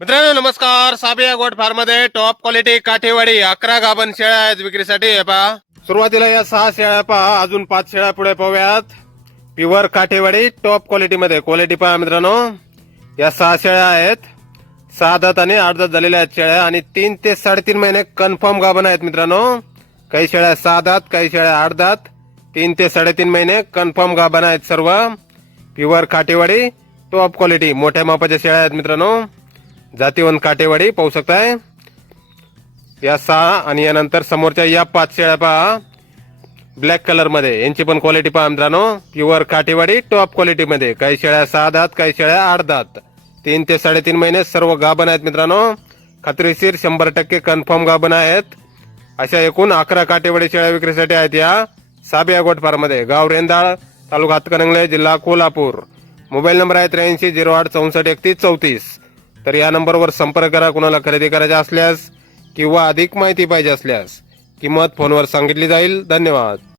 मित्रांनो नमस्कार. साबिया goat farm मध्ये टॉप क्वालिटी काठेवाडी 11 गाभण शेळ्या आहेत विक्रीसाठी. हे पहा, सुरुवातीला या 6 शेळ्या पहा, अजून 5 शेळ्या पुढे पाहूयात. प्युअर काठेवाडी टॉप क्वालिटी मध्ये. क्वालिटी पहा मित्रांनो, या 6 शेळ्या आहेत. 6 दात आणि 8 दात झालेल्या आहेत शेळ्या आणि 3 ते 3.5 महिने कन्फर्म गाभण आहेत मित्रांनो. काही शेळ्या 6 दात, काही शेळ्या 8 दात, 3 ते 3.5 महिने कन्फर्म गाभण आहेत सर्व. प्युअर काठेवाडी टॉप क्वालिटी मोठ्या मापाच्या शेळ्या आहेत मित्रांनो. जातीवंत काठेवाडी पाहू शकताय. या 6 आणि यानंतर समोरच्या या 5 शेळ्या पहा ब्लॅक कलर मध्ये. यांची पण क्वालिटी पहा मित्रांनो. प्युअर काठेवाडी टॉप क्वालिटी मध्ये. काही शेळ्या 6 दात, काही शेळ्या 8 दात, 3 ते 3.5 महिने सर्व गाभण आहेत मित्रांनो. खात्रीशीर 100% कन्फर्म गाभण आहेत. अशा एकूण 11 काठेवाडी शेळ्या विक्रीसाठी आहेत या साबिया गोट फार्म मध्ये. गाव रेंदाळ, तालुका हातकणंगले, जिल्हा कोल्हापूर. मोबाईल नंबर आहे 83 08 64 31 34. तर या नंबरवर संपर्क करा कुणाला खरेदी करायचे असल्यास किंवा अधिक माहिती पाहिजे असल्यास. किंमत फोनवर सांगितली जाईल. धन्यवाद.